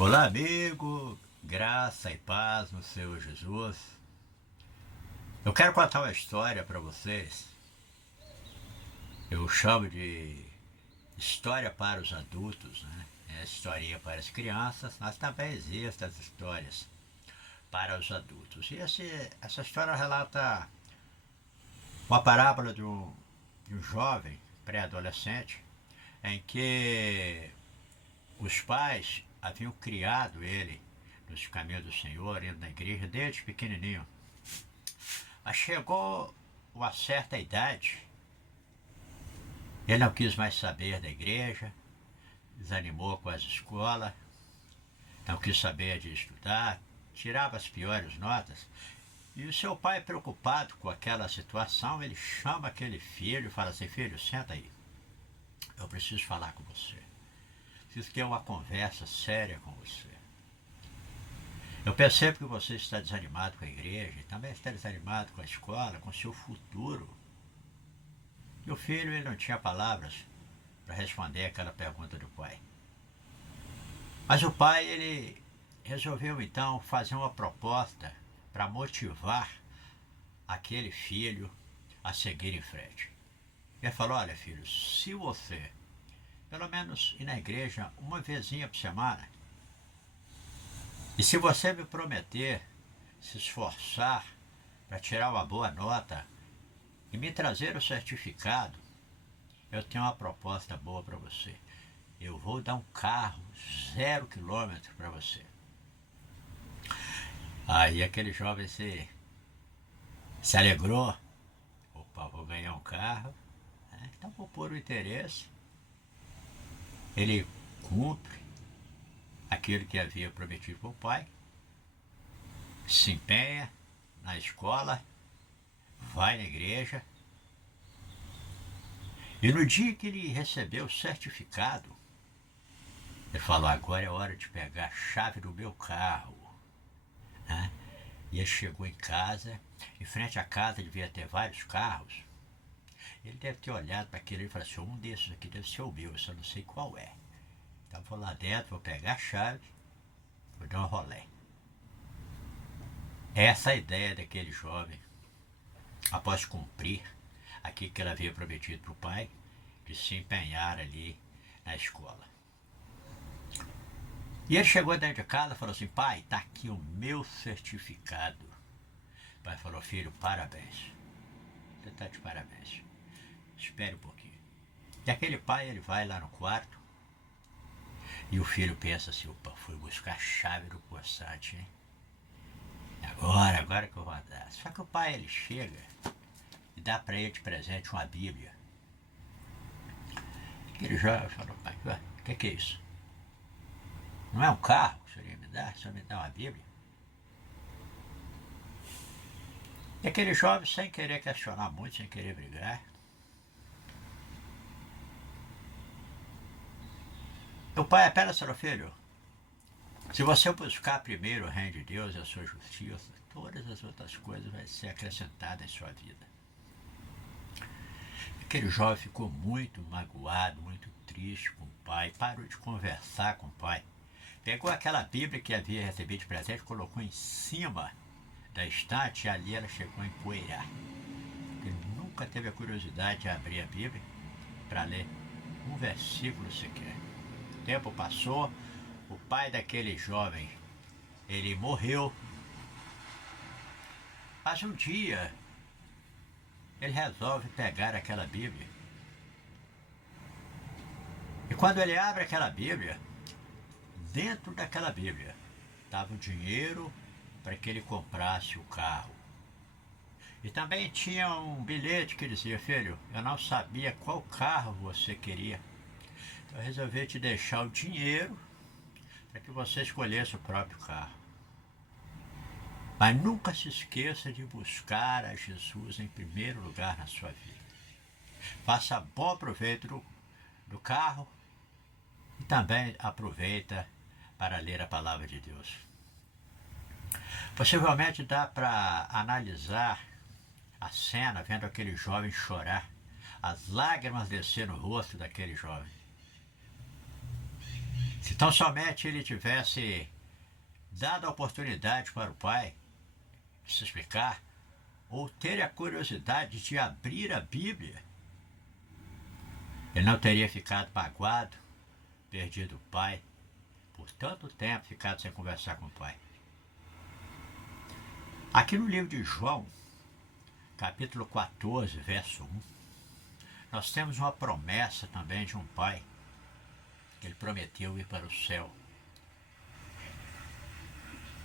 Olá, amigo, graça e paz no Senhor Jesus. Eu quero contar uma história para vocês. Eu chamo de história para os adultos, né? É historinha para as crianças, mas também existem as histórias para os adultos. E essa história relata uma parábola de um jovem pré-adolescente em que os pais haviam criado ele nos caminhos do Senhor, indo na igreja desde pequenininho. Mas chegou uma certa idade, ele não quis mais saber da igreja, desanimou com as escolas, não quis saber de estudar, tirava as piores notas. E o seu pai, preocupado com aquela situação, ele chama aquele filho e fala assim: filho, senta aí, eu preciso falar com você. Preciso ter uma conversa séria com você. Eu percebo que você está desanimado com a igreja, e também está desanimado com a escola, com o seu futuro. E o filho, ele não tinha palavras para responder aquela pergunta do pai. Mas o pai, ele resolveu então fazer uma proposta para motivar aquele filho a seguir em frente. Ele falou: olha, filho, se você pelo menos ir na igreja uma vezinha por semana, e se você me prometer se esforçar para tirar uma boa nota e me trazer o certificado, eu tenho uma proposta boa para você. Eu vou dar um carro 0 km para você. Aí aquele jovem se alegrou. Opa, vou ganhar um carro. Então vou pôr o interesse. Ele cumpre aquilo que havia prometido para o pai, se empenha na escola, vai na igreja. E no dia que ele recebeu o certificado, ele falou: agora é hora de pegar a chave do meu carro. Né? E ele chegou em casa, em frente à casa devia ter vários carros. Ele deve ter olhado para aquele e falou assim: um desses aqui deve ser o meu, eu só não sei qual é. Então vou lá dentro, vou pegar a chave, vou dar um rolê. Essa é a ideia daquele jovem, após cumprir aquilo que ele havia prometido para o pai, de se empenhar ali na escola. E ele chegou dentro de casa e falou assim: pai, está aqui o meu certificado. O pai falou: filho, parabéns. Você está de parabéns. Espere um pouquinho. E aquele pai, ele vai lá no quarto, e o filho pensa assim: opa, fui buscar a chave do Passat, hein? Agora que eu vou andar. Só que o pai, ele chega e dá para ele de presente uma Bíblia. Aquele jovem falou: pai, o que é isso? Não é um carro que o senhor ia me dar? O senhor me dá uma Bíblia? E aquele jovem, sem querer questionar muito, sem querer brigar, o pai apela: seu filho, se você buscar primeiro o reino de Deus e a sua justiça, todas as outras coisas vão ser acrescentadas em sua vida. Aquele jovem ficou muito magoado, muito triste com o pai, parou de conversar com o pai. Pegou aquela Bíblia que havia recebido de presente, colocou em cima da estante e ali ela chegou a empoeirar. Ele nunca teve a curiosidade de abrir a Bíblia para ler um versículo sequer. O tempo passou, o pai daquele jovem, ele morreu. Mas um dia, ele resolve pegar aquela Bíblia. E quando ele abre aquela Bíblia, dentro daquela Bíblia estava o dinheiro para que ele comprasse o carro. E também tinha um bilhete que dizia: filho, eu não sabia qual carro você queria, então eu resolvi te deixar o dinheiro para que você escolhesse o próprio carro. Mas nunca se esqueça de buscar a Jesus em primeiro lugar na sua vida. Faça bom proveito do carro e também aproveita para ler a palavra de Deus. Possivelmente dá para analisar a cena vendo aquele jovem chorar, as lágrimas descer no rosto daquele jovem. Se tão somente ele tivesse dado a oportunidade para o pai de se explicar, ou ter a curiosidade de abrir a Bíblia, ele não teria ficado magoado, perdido o pai, por tanto tempo ficado sem conversar com o pai. Aqui no livro de João, capítulo 14, verso 1, nós temos uma promessa também de um pai, que ele prometeu ir para o céu.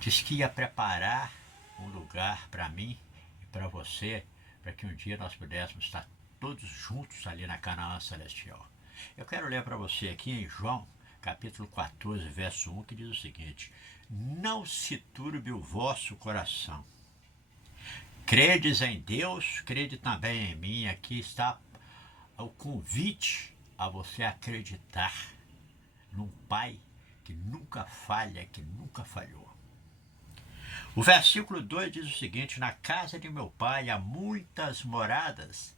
Diz que ia preparar um lugar para mim e para você, para que um dia nós pudéssemos estar todos juntos ali na Canaã Celestial. Eu quero ler para você aqui em João, capítulo 14, verso 1, que diz o seguinte: não se turbe o vosso coração. Credes em Deus, crede também em mim. Aqui está o convite a você acreditar num Pai que nunca falha, que nunca falhou. O versículo 2 diz o seguinte: na casa de meu pai há muitas moradas.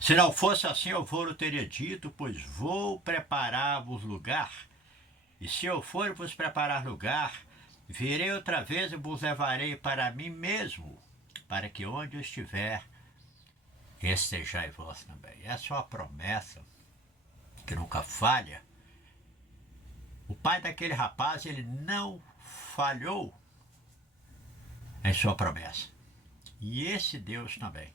Se não fosse assim, eu vou teria dito, pois vou preparar-vos lugar. E se eu for vos preparar lugar, virei outra vez e vos levarei para mim mesmo, para que onde eu estiver, estejais vós também. Essa é uma promessa que nunca falha. O pai daquele rapaz, ele não falhou em sua promessa. E esse Deus também.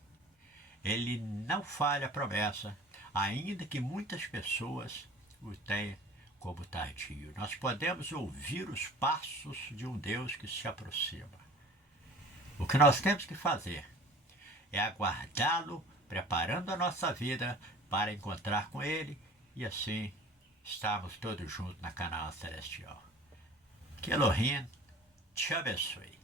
Ele não falha a promessa, ainda que muitas pessoas o tenham como tardio. Nós podemos ouvir os passos de um Deus que se aproxima. O que nós temos que fazer é aguardá-lo, preparando a nossa vida para encontrar com ele e assim estarmos todos juntos na Canaã Celestial. Que Elohim te abençoe.